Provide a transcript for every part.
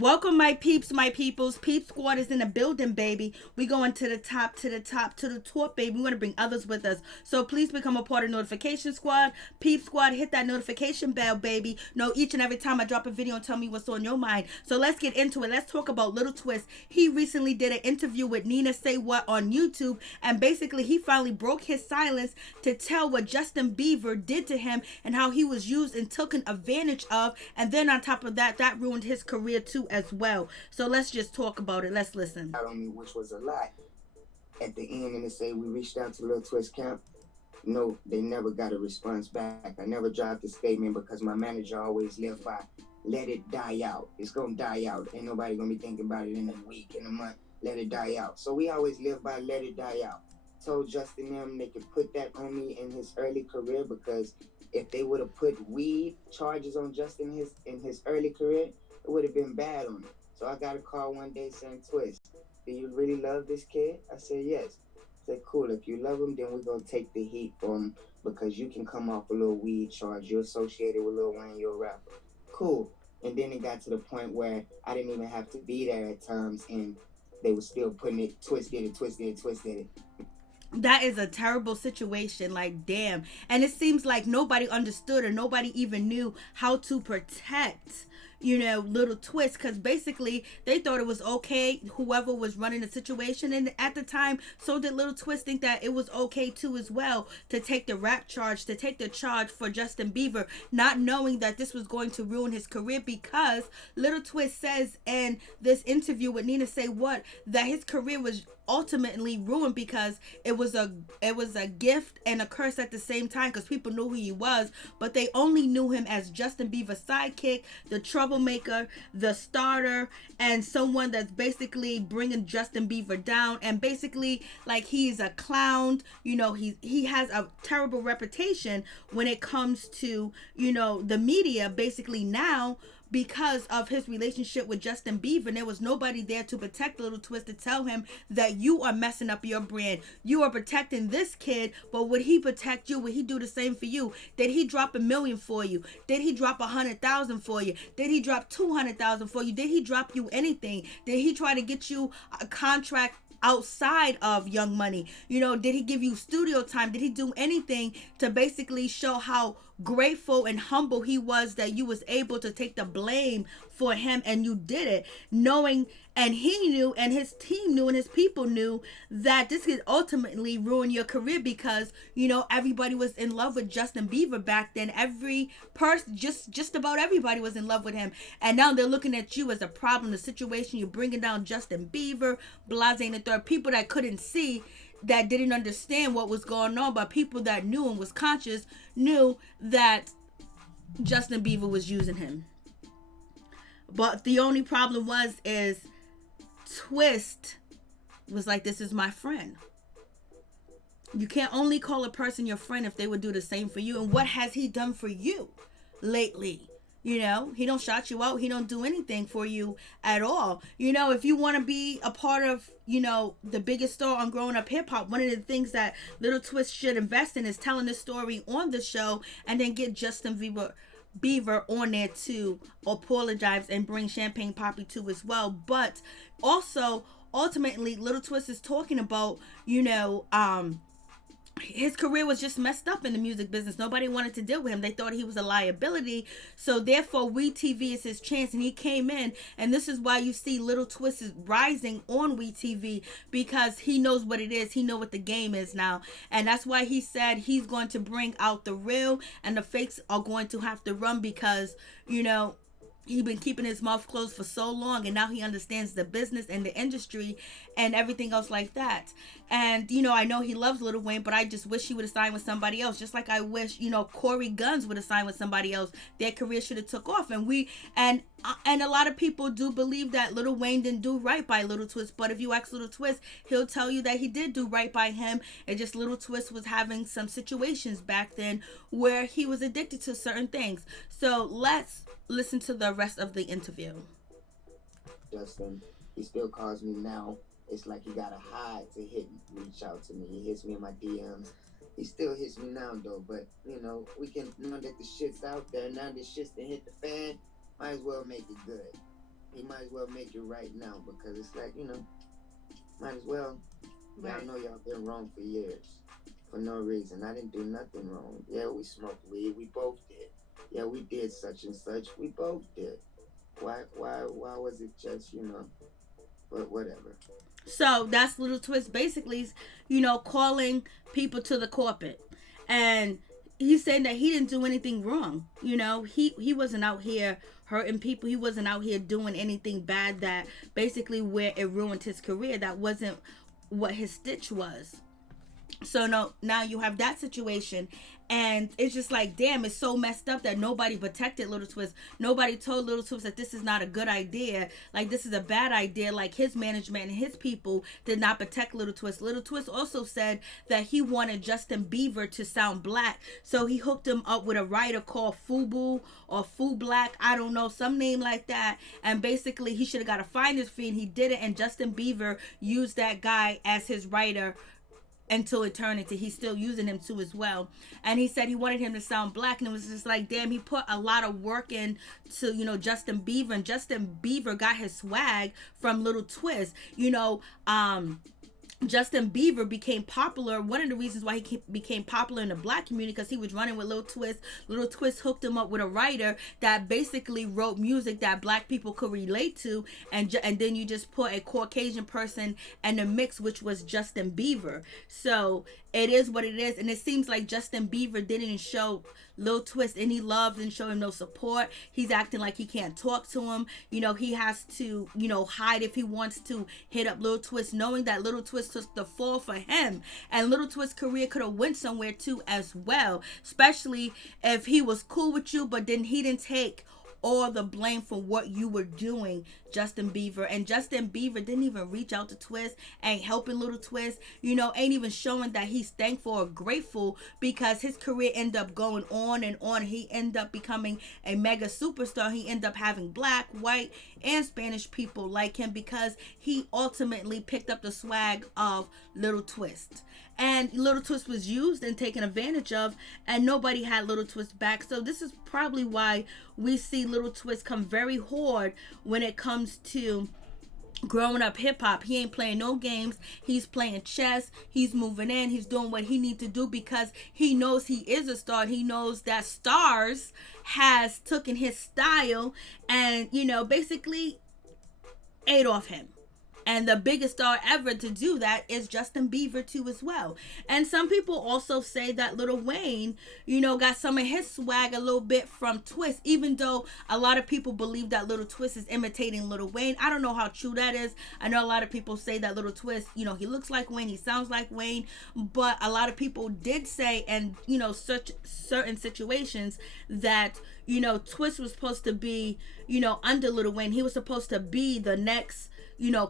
Welcome, my peeps, my peoples. Peep Squad is in the building, baby. We going to the top, to the top, to the top, baby. We want to bring others with us. So please become a part of Notification Squad. Peep Squad, hit that notification bell, baby. Know each and every time I drop a video and tell me what's on your mind. So let's get into it. Let's talk about Lil Twist. He recently did an interview with Nina Say What on YouTube. And basically, he finally broke his silence to tell what Justin Bieber did to him and how he was used and taken advantage of. And then on top of that, that ruined his career too as well. So let's just talk about it. Let's listen. On me, which was a lie. At the end, and they say we reached out to Lil Twist camp. No, they never got a response back. I never dropped a statement because my manager always lived by let it die out. It's gonna die out. Ain't nobody gonna be thinking about it in a week, in a month. Let it die out. So we always live by let it die out. Told Justin them they could put that on me in his early career, because if they would have put weed charges on Justin in his early career, it would have been bad on him. So I got a call one day saying, Twist, do you really love this kid? I said, yes. I said, cool, if you love him, then we're going to take the heat from him, because you can come off a little weed charge. You're associated with Lil Wayne, you're a rapper. Cool. And then it got to the point where I didn't even have to be there at times, and they were still putting it, Twist did it, Twist did it, Twist did it. That is a terrible situation, like, damn. And it seems like nobody understood or nobody even knew how to protect, Lil Twist, because basically they thought it was okay, whoever was running the situation. And at the time, so did Lil Twist think that it was okay too as well to take the rap charge, to take the charge for Justin Bieber, not knowing that this was going to ruin his career, because Lil Twist says in this interview with Nina Say What that his career was ultimately ruined because it was a gift and a curse at the same time, because people knew who he was, but they only knew him as Justin Bieber's sidekick, the troublemaker, the starter, and someone that's basically bringing Justin Bieber down, and basically like he's a clown. He has a terrible reputation when it comes to the media basically now, because of his relationship with Justin Bieber. And there was nobody there to protect Lil Twist, to tell him that you are messing up your brand. You are protecting this kid, but would he protect you? Would he do the same for you? Did he drop $1 million for you? Did he drop 100,000 for you? Did he drop 200,000 for you? Did he drop you anything? Did he try to get you a contract outside of Young Money? Did he give you studio time? Did he do anything to basically show how grateful and humble he was that you was able to take the blame for him, and you did it knowing, and he knew, and his team knew, and his people knew that this could ultimately ruin your career, because everybody was in love with Justin Bieber back then. Every person, just about everybody was in love with him, and now they're looking at you as a problem, the situation. You're bringing down Justin Bieber, Blase and the third, people that couldn't see, that didn't understand what was going on, but people that knew and was conscious knew that Justin Bieber was using him. But the only problem is Twist was like, this is my friend. You can't only call a person your friend if they would do the same for you. And what has he done for you lately? He don't shout you out. He don't do anything for you at all. If you want to be a part of, the biggest star on Growing Up Hip Hop, one of the things that Lil Twist should invest in is telling the story on the show, and then get Justin Bieber on there to apologize and bring Champagne Poppy too as well. But also, ultimately, Lil Twist is talking about, his career was just messed up in the music business. Nobody wanted to deal with him. They thought he was a liability. So therefore, WeTV is his chance, and he came in. And this is why you see Lil Twist is rising on WeTV, because he knows what it is. He knows what the game is now. And that's why he said he's going to bring out the real, and the fakes are going to have to run, because, he's been keeping his mouth closed for so long, and now he understands the business and the industry and everything else like that. And, I know he loves Lil Wayne, but I just wish he would have signed with somebody else. Just like I wish, Corey Guns would have signed with somebody else. Their career should have took off. And a lot of people do believe that Lil Wayne didn't do right by Lil Twist. But if you ask Lil Twist, he'll tell you that he did do right by him. And just Lil Twist was having some situations back then where he was addicted to certain things. So let's listen to the rest of the interview. Justin, he still calls me now. It's like he got to hide to reach out to me. He hits me in my DMs. He still hits me now, though. But, we can, now that the shit's out there, now the shit's to hit the fan, might as well make it good. he might as well make it right now because it's like, might as well. Y'all Right. know y'all been wrong for years for no reason. I didn't do nothing wrong. Yeah, we smoked weed. We both did. Yeah, we did such and such. We both did. Why was it just, but whatever. So that's Little Twist basically, calling people to the corporate. And he's saying that he didn't do anything wrong. He wasn't out here hurting people. He wasn't out here doing anything bad that basically where it ruined his career. That wasn't what his stitch was. So no, now you have that situation, and it's just like, damn, it's so messed up that nobody protected Little Twist. Nobody told Little Twist that this is not a good idea. Like, this is a bad idea. Like, his management and his people did not protect Little Twist. Little Twist also said that he wanted Justin Bieber to sound black, so he hooked him up with a writer called Fubu or Fu Black, I don't know, some name like that. And basically, he should have got a finder's fee, and he did it. And Justin Bieber used that guy as his writer until eternity. He's still using him too as well. And he said he wanted him to sound black, and it was just like, damn, he put a lot of work in to, Justin Bieber, and Justin Bieber got his swag from Little Twist. Justin Bieber became popular. One of the reasons why he became popular in the black community, because he was running with Lil Twist. Lil Twist hooked him up with a writer that basically wrote music that black people could relate to, and then you just put a Caucasian person in the mix, which was Justin Bieber. So it is what it is, and it seems like Justin Bieber didn't show Lil Twist any love, didn't show him no support. He's acting like he can't talk to him. He has to, hide if he wants to hit up Lil Twist, knowing that Lil Twist took the fall for him. And Lil Twist's career could have went somewhere too as well, especially if he was cool with you, but then he didn't take all the blame for what you were doing, Justin Bieber. And Justin Bieber didn't even reach out to Twist, ain't helping Little Twist, ain't even showing that he's thankful or grateful, because his career ended up going on and on. He ended up becoming a mega superstar. He ended up having black, white, and Spanish people like him, because he ultimately picked up the swag of Little Twist. And Little Twist was used and taken advantage of, and nobody had Little Twist back. So this is probably why we see Little Twist come very hard when it comes to growing up hip hop. He ain't playing no games. He's playing chess. He's moving in. He's doing what he needs to do, because he knows he is a star. He knows that stars has taken his style and, basically ate off him. And the biggest star ever to do that is Justin Bieber too as well. And some people also say that Lil Wayne, got some of his swag a little bit from Twist, even though a lot of people believe that Lil Twist is imitating Lil Wayne. I don't know how true that is. I know a lot of people say that Lil Twist, he looks like Wayne, he sounds like Wayne, but a lot of people did say, and such certain situations, that Twist was supposed to be, under Lil Wayne. He was supposed to be the next,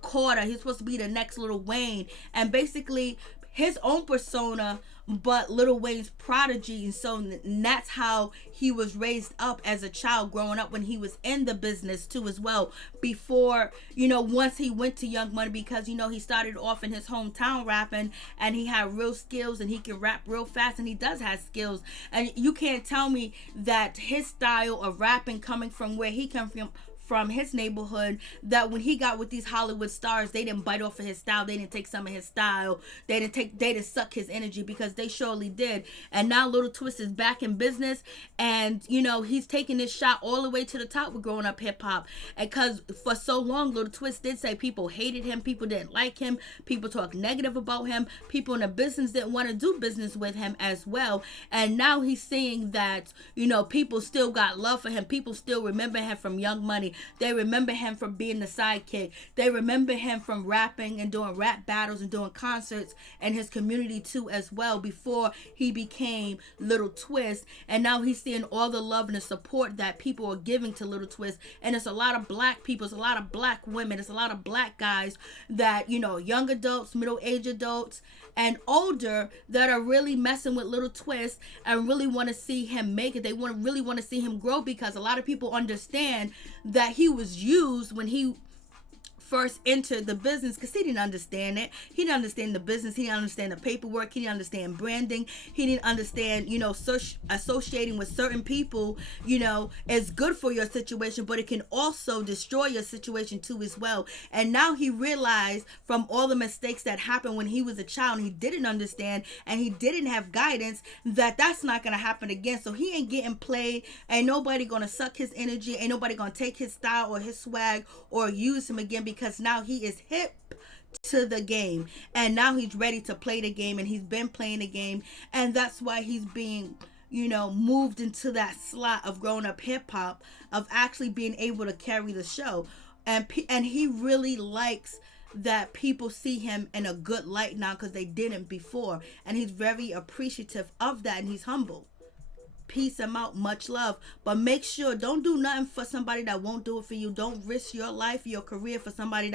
Carter. He's supposed to be the next Lil Wayne, and basically his own persona, but Lil Wayne's prodigy. And so that's how he was raised up as a child, growing up when he was in the business too as well, before, once he went to Young Money, because he started off in his hometown rapping, and he had real skills, and he can rap real fast, and he does have skills. And you can't tell me that his style of rapping, coming from where he come from his neighborhood, that when he got with these Hollywood stars, they didn't bite off of his style. They didn't take some of his style. They didn't suck his energy, because they surely did. And now Little Twist is back in business, and he's taking this shot all the way to the top with growing up hip hop. And because for so long, Little Twist did say people hated him, people didn't like him, people talked negative about him, people in the business didn't want to do business with him as well. And now he's seeing that people still got love for him. People still remember him from Young Money. They remember him from being the sidekick. They remember him from rapping and doing rap battles and doing concerts in his community too as well, before he became Little Twist. And now he's seeing all the love and the support that people are giving to Little Twist. And it's a lot of black people, it's a lot of black women, it's a lot of black guys that, young adults, middle-aged adults, and older, that are really messing with Little Twist and really want to see him make it. They really want to see him grow, because a lot of people understand that he was used when he first entered the business, because he didn't understand it. He didn't understand the business. He didn't understand the paperwork. He didn't understand branding. He didn't understand, associating with certain people, is good for your situation, but it can also destroy your situation too as well. And now he realized from all the mistakes that happened when he was a child, and he didn't understand and he didn't have guidance, that that's not going to happen again. So he ain't getting played. Ain't nobody going to suck his energy. Ain't nobody going to take his style or his swag or use him again, because now he is hip to the game, and now he's ready to play the game, and he's been playing the game, and that's why he's being moved into that slot of growing up hip hop, of actually being able to carry the show. And he really likes that people see him in a good light now, because they didn't before, and he's very appreciative of that, and he's humble. Peace him out. Much love. But make sure, don't do nothing for somebody that won't do it for you. Don't risk your life, your career for somebody that